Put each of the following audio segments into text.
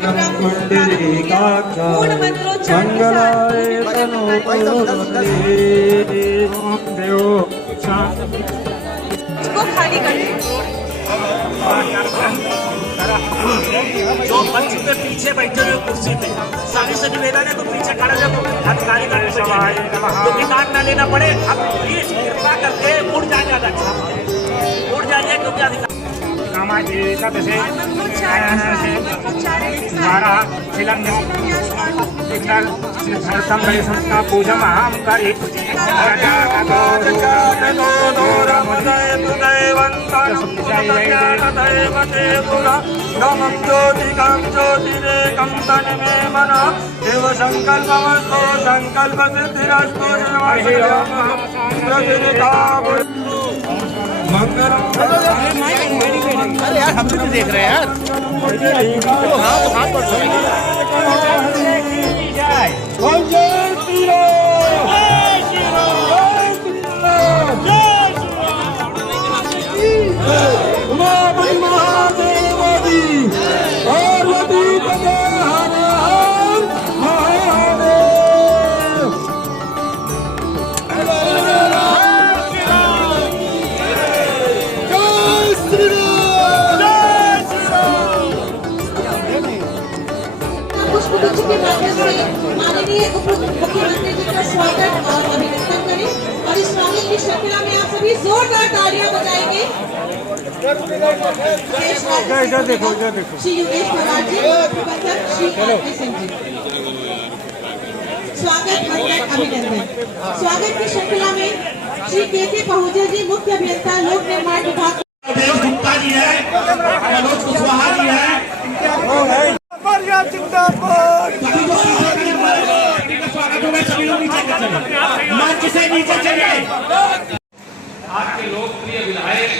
मंगलाय को खाली कर जो मंच के पीछे बैठे हुए कुर्सी पे सारी से निवेदन है तो पीछे खड़े हो अधिकारी का तो किताब न लेना पड़े। अब प्लीज कृपा करके उड़ जाइए, उड़ जाइए क्योंकि अधिकारी पूजमां करि नमं ज्योतिकं ज्योतिरेकं तन्मे मनः देव संकल्पमस्तु संकल्पसिद्धिरस्तु मंगलम। अरे यार हम भी तो देख रहे हैं यार। माननीय उप मुख्यमंत्री जी का स्वागत और अभिनंदन करें और इस स्वागत की श्रृंखला में आप सभी जोरदार तालियां बजाएंगे। श्री योगेश पवार जी, प्रोफेसर श्री सिंह जी, स्वागत वंदन अभिनंदन। स्वागत की श्रृंखला में श्री के पहुंचे जी, मुख्य अभियंता लोक निर्माण विभाग गुप्ता जी है, मनोज कुशवाहा जी है। आपके लोकप्रिय विधायक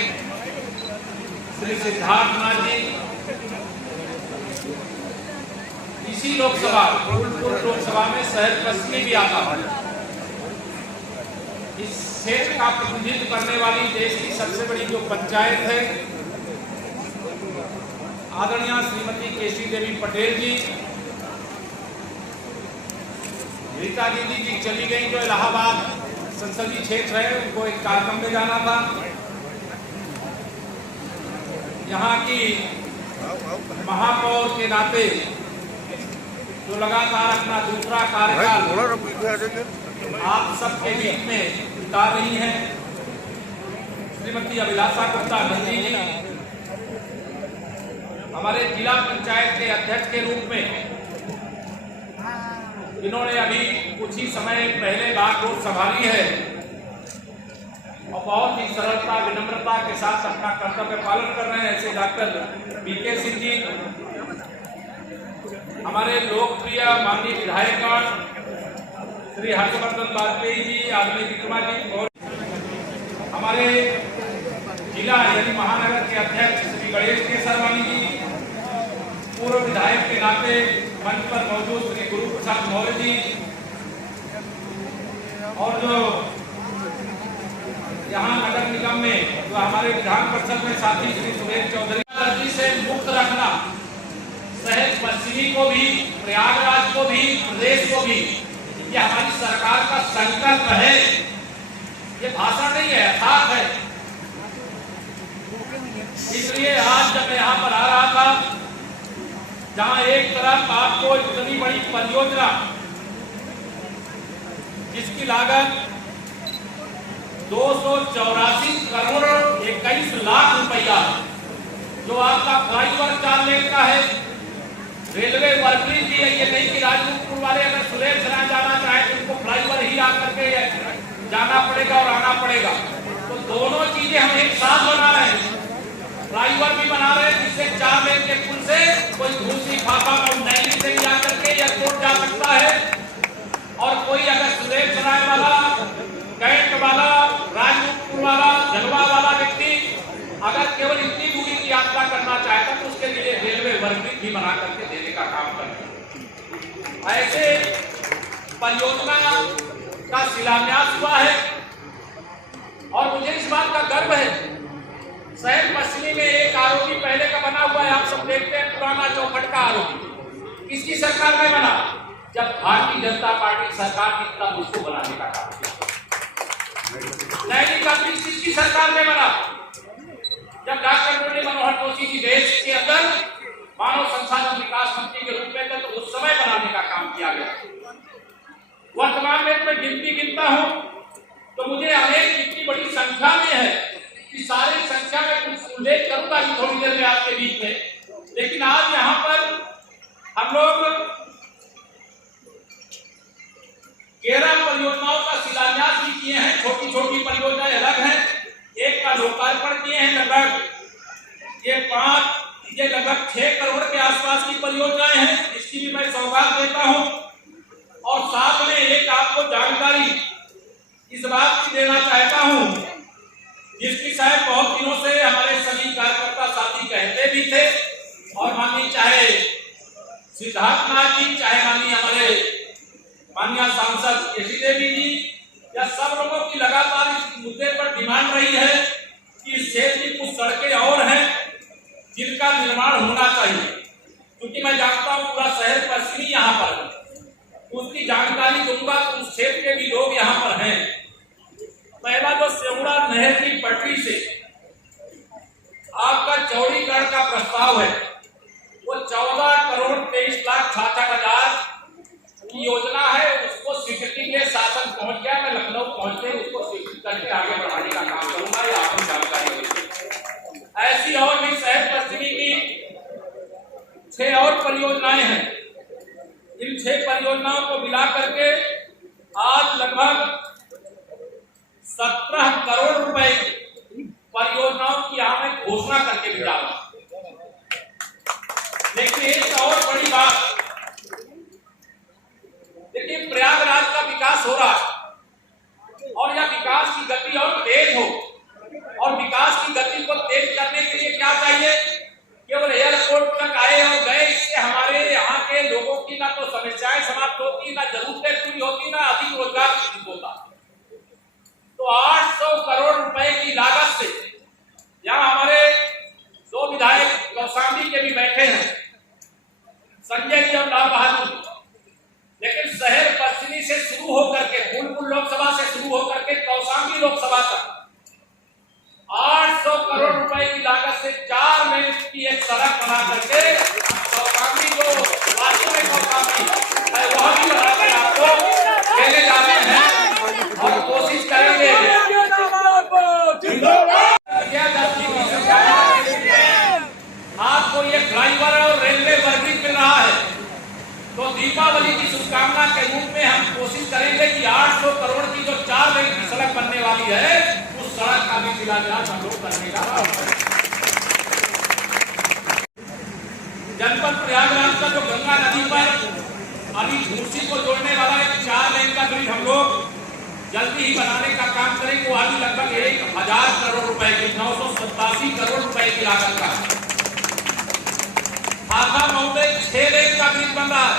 श्री सिद्धार्थनाथ जी इसी लोकसभा फूलपुर लोकसभा में शहर पश्चिमी भी आता है। इस क्षेत्र का प्रतिनिधित्व करने वाली देश की सबसे बड़ी जो पंचायत है, आदरणीय श्रीमती केसी देवी पटेल जी, रीता दीदी जी चली गई जो इलाहाबाद संसदीय क्षेत्र है, उनको एक कार्यक्रम में जाना था। यहाँ की महापौर के नाते जो लगातार अपना दूसरा कार्यकाल आप सबके बीच में उतार रही हैं, श्रीमती अभिलाषा गुप्ता नंदी जी हमारे जिला पंचायत के अध्यक्ष के रूप में इन्होंने अभी कुछ ही समय पहले बागडोर संभाली है और बहुत ही सरलता विनम्रता के साथ अपना कर्तव्य पालन कर रहे हैं। ऐसे डॉक्टर बीके सिंह जी, हमारे लोकप्रिय माननीय विधायकगण श्री हर्षवर्धन वाजपेयी जी, आदमी विक्रमा जी, और हमारे जिला यानी महानगर के अध्यक्ष श्री गणेश केसरवानी जी, पूर्व विधायक के नाते मंच पर मौजूद श्री गुरु प्रसाद मौर्य जी, और जो यहाँ नगर निगम में जो हमारे विधान परिषद में साथी श्री सुरेश चौधरी से मुक्त रखना, शहर पश्चिमी को भी, प्रयागराज को भी, प्रदेश को भी, ये हमारी सरकार का संकल्प है। ये भाषण नहीं है, यथार्थ है। इसलिए आज जब मैं यहाँ पर आ रहा था, जहां एक तरफ आपको इतनी बड़ी परियोजना जिसकी लागत 284 करोड़ 21 लाख रुपया, जो आपका फ्लाईओवर 4 लेन का है, रेलवे वर्कलिंग की है। ये नहीं कि राजपूतपुर वाले अगर सुलेखना जाना चाहे तो उनको फ्लाईओवर ही आकर के जाना पड़ेगा और आना पड़ेगा। तो दोनों चीजें हम एक साथ बना रहे हैं। फ्लाईओवर भी बना रहे हैं जिससे 4 लेन के पुल से कोई दूसरी फाफा और नैली से भी आकर के एयरपोर्ट जा सकता है, और कोई अगर सुलेखनाय वाला, कैंट वाला, राजपूतपुर वाला, जलवा वाला व्यक्ति अगर केवल इतनी दूरी की यात्रा करना चाहता तो उसके लिए रेलवे वर्कलिंग भी बना करके देने का काम करते हैं। ऐसे परियोजना का शिलान्यास हुआ है और मुझे इस बात का गर्व है। शहर पश्चिमी में एक आरोपी पहले का बना हुआ है, आप सब देखते हैं, पुराना चौखट का आरोपी, किसकी सरकार में बना? जब भारतीय जनता पार्टी सरकार थी तब उसको बनाने का काम किया। नैतिक का ब्रिज किसकी सरकार में बना? जब डॉक्टर मुरली मनोहर जोशी जी देश के अंदर मानव संसाधन विकास मंत्री के रूप में थे, तो उस समय बनाने का काम किया गया। वर्तमान में मैं गिनती गिनता हूं तो मुझे अनेक इतनी बड़ी संख्या में है कि सारी संख्या में कुछ उल्लेख करूंगा थोड़ी देर में आपके बीच में। लेकिन आज यहाँ पर हम लोग 11 परियोजनाओं का शिलान्यास भी किए हैं। छोटी छोटी परियोजनाएं अलग हैं, एक का लोकार्पण किए हैं। लगभग ये लगभग 6 करोड़ के आसपास की परियोजनाएं हैं, इसकी भी मैं सौगात देता हूं। और साथ में एक आपको जानकारी इस बात की देना चाहता हूं, जिसकी शायद बहुत दिनों से हमारे सभी कार्यकर्ता साथी कहते भी थे, और माननीय चाहे सिद्धार्थनाथ जी, चाहे माननीय हमारे माननीय सांसद केसी देवी जी, या सब लोगों की लगातार इस मुद्दे पर डिमांड रही है कि इस क्षेत्र की कुछ सड़कें और हैं जिनका निर्माण होना चाहिए। क्योंकि मैं जानता हूं पूरा शहर पश्चिमी यहाँ पर, उसकी जानकारी दूंगा तो उस क्षेत्र के भी लोग यहाँ पर हैं। पहला जो सेहुड़ा नहर की पटरी से आपका चौड़ीकरण का प्रस्ताव है, वो 14 करोड़ 23 लाख 66,000 की योजना है। उसको स्वीकृति के लिए शासन पहुंच गया। मैं लखनऊ पहुंचते उसको स्वीकृत करके आगे बढ़ाने का काम करूंगा, ये आपको जानकारी होगी। ऐसी और भी शहर पश्चिमी की 6 और परियोजनाएं हैं। इन 6 परियोजनाओं को मिला करके आज लगभग 17 करोड़ रुपए की परियोजनाओं की यहाँ मैं घोषणा करके भी डाला। लेकिन एक और बड़ी बात, देखिए प्रयागराज का विकास हो रहा है और यह विकास की गति और तेज हो, और विकास की गति को तेज करने के लिए क्या चाहिए? केवल एयरपोर्ट तक आए और गए, इससे हमारे यहाँ के लोगों की ना तो समस्याएं समाप्त होती, ना जरूरतें पूरी होती, ना अधिक रोजगार सृजित होता। तो 800 करोड़ रुपए की लागत से यहाँ हमारे 2 विधायक कौशाम्बी के भी बैठे हैं, संजय जी और लाल बहादुर। लेकिन शहर पश्चिमी से शुरू होकर के फूलपुर लोकसभा से शुरू होकर के कौशाम्बी लोकसभा तक 800 करोड़ रुपए की लागत से 4 लेन की एक सड़क बना करके कौशाम्बी को वास्तव में कौशाम्बी वह भी बना कर आपको देने जा रहे हैं और कोशिश करेंगे। आपको ये फ्लाईओवर और रेलवे वर्किंग मिल रहा है, तो दीपावली की शुभकामना के रूप में हम कोशिश करेंगे कि 800 करोड़ की जो 4 लेन की सड़क बनने वाली है, उस सड़क का भी शिलान्यास हम लोग करने का। जनपद प्रयागराज का जो गंगा नदी पर अभी झूसी को जोड़ने वाला एक 4 लेन का ब्रिज हम लोग जल्दी ही बनाने का काम करेंगे। वो अभी लगभग 1000 करोड़ रुपए की 987 करोड़ रुपए की लागत का है। हाथा महोदय 6 लेन का ब्रिज बन रहा है,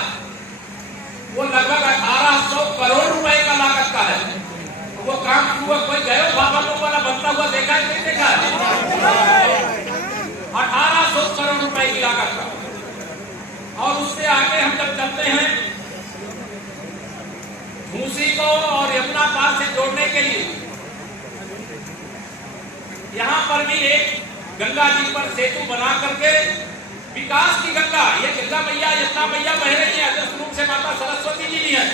वो लगभग 1800 करोड़ रुपए का लागत का है। वो काम हुआ, कोई गए बाबा लोग वाला बनता हुआ देखा है, नहीं देखा है? 1800 करोड़ रुपए की लागत का। और उससे आगे हम जब चलते हैं झूसी को और यमुना पार से जोड़ने के लिए, यहाँ पर भी एक गंगा जी पर सेतु बना करके विकास की गंगा, ये गंगा मैया यमुना मैया बह रही है, अदृश्य रूप से माता सरस्वती जी भी है,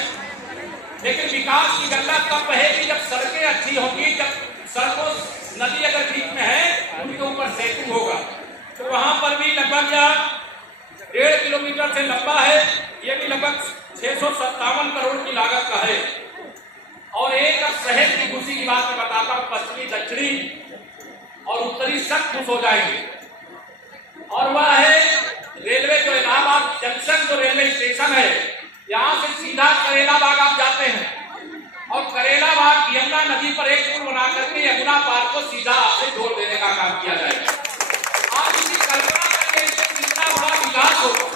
लेकिन विकास की गंगा तब बहेगी जब सड़कें अच्छी होंगी, जब सड़कों नदी अगर बीच में है उनके ऊपर सेतु होगा। तो वहां पर भी लगभग 1.5 किलोमीटर से लंबा है, ये भी लगभग 657 करोड़ की लागत का है। और एक अब शहर की खुशी की बात मैं बताता हूँ, पश्चिमी दक्षिणी और उत्तरी सब खुश हो जाएंगे, और वह है रेलवे जो इलाहाबाद जंक्शन जो रेलवे स्टेशन है, यहाँ से सीधा करेला बाग आप जाते हैं और करेला बाग यमुना नदी पर एक पुल बना करके यमुना पार को सीधा आपसे जोड़ देने का काम किया जाएगा। आप इसी कल्पना करके कितना बड़ा विकास होगा।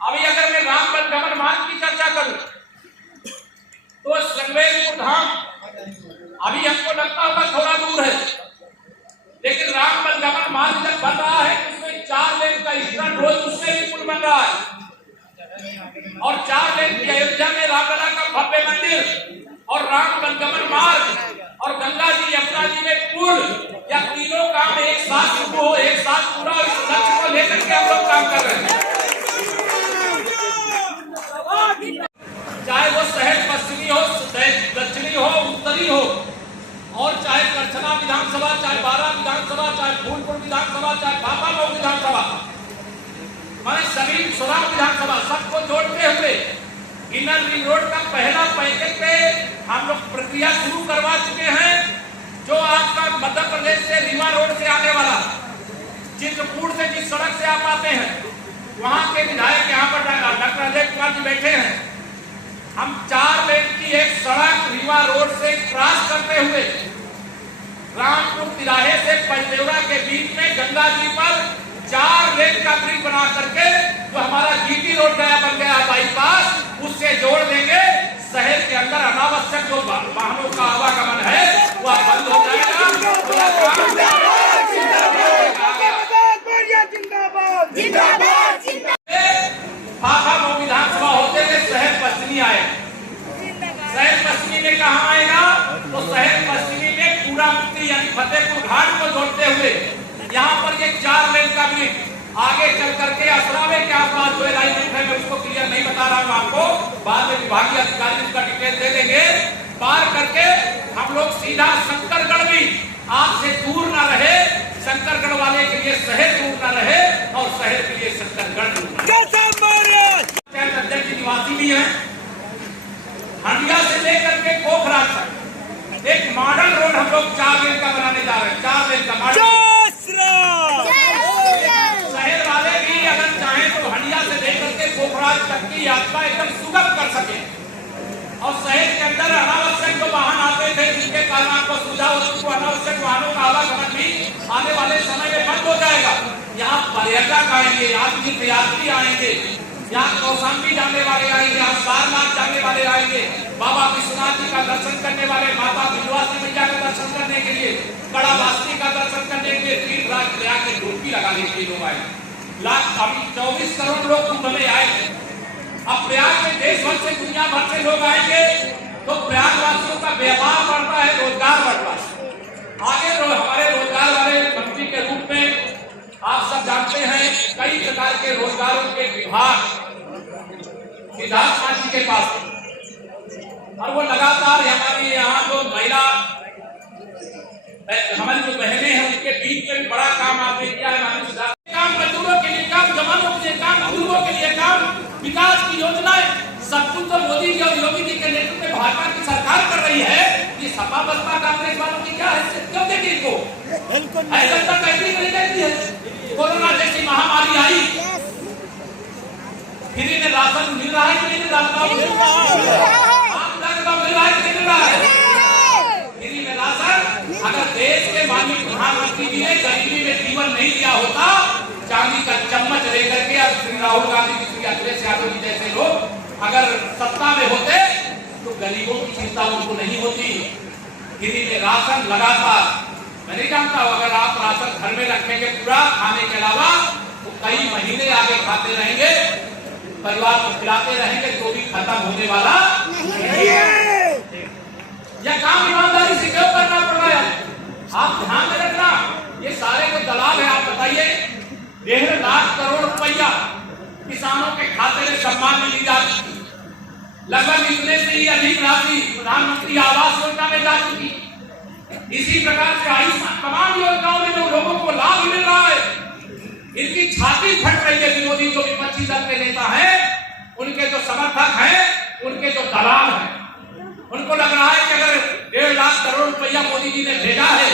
अभी अगर मैं राम बनगमन मार्ग की चर्चा करूं तो संगमेलपुर धाम अभी हमको लगता होगा थोड़ा दूर है, लेकिन राम बनगमन मार्ग जब बन रहा है उसमें 4 लेन का इतना रोज उसमें भी पुल बन रहा है। और 4 लेन की अयोध्या में रामलला का भव्य मंदिर और राम गमन मार्ग और गंगा जी यमुना जी में पुल, या तीनों काम एक साथ शुरू हो, एक साथ पूरा, इस लक्ष्य को लेकर के हम लोग काम कर रहे हैं। चाहे वो शहर पश्चिमी हो, दक्षिणी हो, उत्तरी हो, और चाहे करछना विधानसभा, चाहे बारा विधानसभा, चाहे फूलपुर विधानसभा, चाहे भापामऊ विधानसभा, माने सभी 16 विधानसभा, सबको जोड़ते हुए इनर रिंग रोड का पहला पैकेज पे हम लोग प्रक्रिया शुरू करवा चुके हैं। जो आपका मध्य प्रदेश से रीवा रोड से आने वाला, चित्रकूट से जिस सड़क से आप आते हैं, वहां के विधायक यहाँ पर डॉक्टर अजय कुमार जी बैठे हैं। हम 4 लेन की एक सड़क रीवा रोड से क्रॉस करते हुए रामपुर तिराहे से पंचदेवरा के बीच में गंगा जी पर 4 लेन का ब्रिज बना करके जो हमारा जीटी रोड गया बन गया बाईपास, उससे जोड़ देंगे। शहर के अंदर अनावश्यक जो वाहनों का आवागमन है वह बंद हो जाएगा। भापामऊ विधानसभा होते हुए शहर पश्चिमी आएगा। शहर पश्चिमी में कहाँ आएगा? तो शहर पश्चिमी में पूरा मुक्ति यानी फतेहपुर घाट को जोड़ते हुए यहाँ पर ये 4 लेन का ब्रिज आगे चल करके असरावे के आसपास जो अलाइनमेंट है मैं उसको क्लियर नहीं बता रहा हूँ आपको, बाद में विभागीय अधिकारी उसका डिटेल दे देंगे। पार करके हम लोग सीधा शंकरगढ़ भी आपसे दूर ना रहे, शंकरगढ़ वाले के लिए शहर दूर ना रहे और शहर के लिए शंकरगढ़ दूर अध्यक्ष निवासी भी है। हंडिया से लेकर के पोखरा तक एक मॉडल रोड हम लोग 4 लेन का बनाने जा रहे हैं। 4 लेन का मॉडल शहर वाले भी अगर चाहें तो हंडिया से लेकर के पोखरा तक की यात्रा एकदम सुगम कर सके और शहर के अंदर अनावश्यक जो वाहन आते थे जिनके कारण आपको सुविधा हो, अनावश्यक वाहनों का आवागमन भी आने वाले समय में बंद हो जाएगा। यहाँ पर्यटक आएंगे, यहाँ तीर्थयात्री आएंगे, यहाँ कौशाम्बी जाने वाले आएंगे, यहाँ सारनाथ जाने वाले आएंगे, बाबा विश्वनाथ जी का दर्शन करने वाले, माता विंध्यवासिनी मैया का दर्शन करने के लिए, कड़ावासनी का दर्शन करने के लिए, तीर्थराज प्रयाग में डुबकी लगाने के लिए लोग आए। अभी 24 करोड़ लोग कुंभ में आए। अब प्रयाग में देश भर से, दुनिया भर से लोग आएंगे तो प्रयागवासियों का व्यापार बढ़ता है, रोजगार बढ़ता है। आगे हमारे रोजगार वाले मंत्री के रूप में आप सब जानते हैं कई प्रकार के रोजगारों के विभाग सिद्धार्थ मांझी के पास, और वो लगातार हमारी यहाँ जो महिला हमारी जो बहनें हैं उनके बीच में बड़ा काम आपने किया है। काम मजदूरों के लिए काम, जवानों के लिए काम, बुजुर्गों के लिए काम, विकास की योजनाएं, सब कुछ तो मोदी जी और योगी जी के नेतृत्व में भाजपा की सरकार कर रही है। ये सपा बसपा कांग्रेस वालों की क्या हैसियत, क्यों देगी इनको? ऐसा तक ऐसी नहीं देती है। कोरोना जैसी महामारी आई, फ्री में राशन मिल रहा है कि नहीं मिल रहा है? मिल रहा है कि नहीं मिल रहा है? फ्री में राशन अगर देश के माननीय प्रधानमंत्री जी ने गरीबी में जीवन नहीं दिया होता, चांदी का चम्मच लेकर के अब श्री राहुल गांधी जी, श्री अखिलेश यादव जी जैसे लोग अगर सत्ता में होते तो गरीबों की चिंता उनको नहीं होती। फ्री में राशन लगातार, मैं नहीं जानता हूं अगर आप राशन घर में रखेंगे पूरा खाने के अलावा तो कई महीने आगे खाते रहेंगे, परिवार को खिलाते रहेंगे, तो भी खत्म होने वाला नहीं है। यह काम ईमानदारी से क्यों करना पड़ रहा है? आप ध्यान में रखना, ये सारे जो दलाल है, आप बताइए 1.5 लाख करोड़ रुपया किसानों के खाते में सम्मान में ली जा चुकी, लगभग इतने से ही अधिक राशि प्रधानमंत्री आवास योजना में जा चुकी। इसी प्रकार से आयुष्मान तमाम योजनाओं में जो लोगों को लाभ मिल रहा है, इनकी छाती फट रही है। विरोधी जो विपक्षी दल के नेता हैं, उनके जो समर्थक हैं, उनके जो दलाल हैं, उनको लग रहा है कि अगर 1.5 लाख करोड़ रुपया मोदी जी ने भेजा है,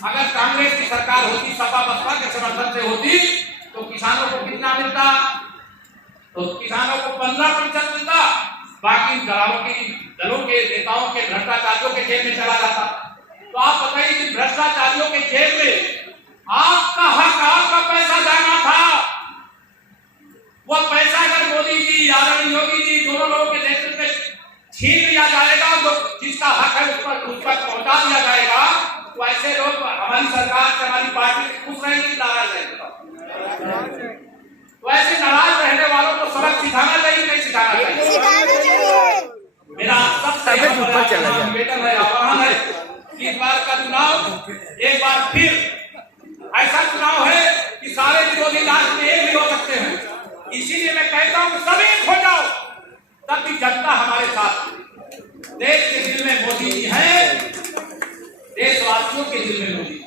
अगर कांग्रेस की सरकार होती, सपा बसपा के समर्थन से होती, तो किसानों को कितना मिलता? तो किसानों को 15% मिलता, बाकी दलों के नेताओं के भ्रष्टाचारियों के जेब में चला जाता। तो आप बताइए कि भ्रष्टाचारियों के जेब में आपका हक, आपका पैसा जाना था, वह पैसा अगर मोदी जी, आदरणीय योगी जी, दोनों लोगों के नेतृत्व में छीन लिया जाएगा, जो जिसका हक है उस पर पहुंचा दिया जाएगा, तो ऐसे लोग हमारी सरकार से, हमारी पार्टी से खुश रहेंगे, नाराज रहेंगे। तो ऐसे नाराज रहने वालों को सबक सिखाना चाहिए, नहीं सिखाना चाहिए? मेरा सबसे निवेदन है, आह्वान है कि इस बार का चुनाव एक बार फिर ऐसा चुनाव है कि सारे विरोधी लास्ट में एक भी हो सकते हैं। इसीलिए मैं कहता हूँ सभी खो जाओ, तब भी जनता हमारे साथ। देश के दिल में मोदी जी हैं, देशवासियों के दिल में मोदी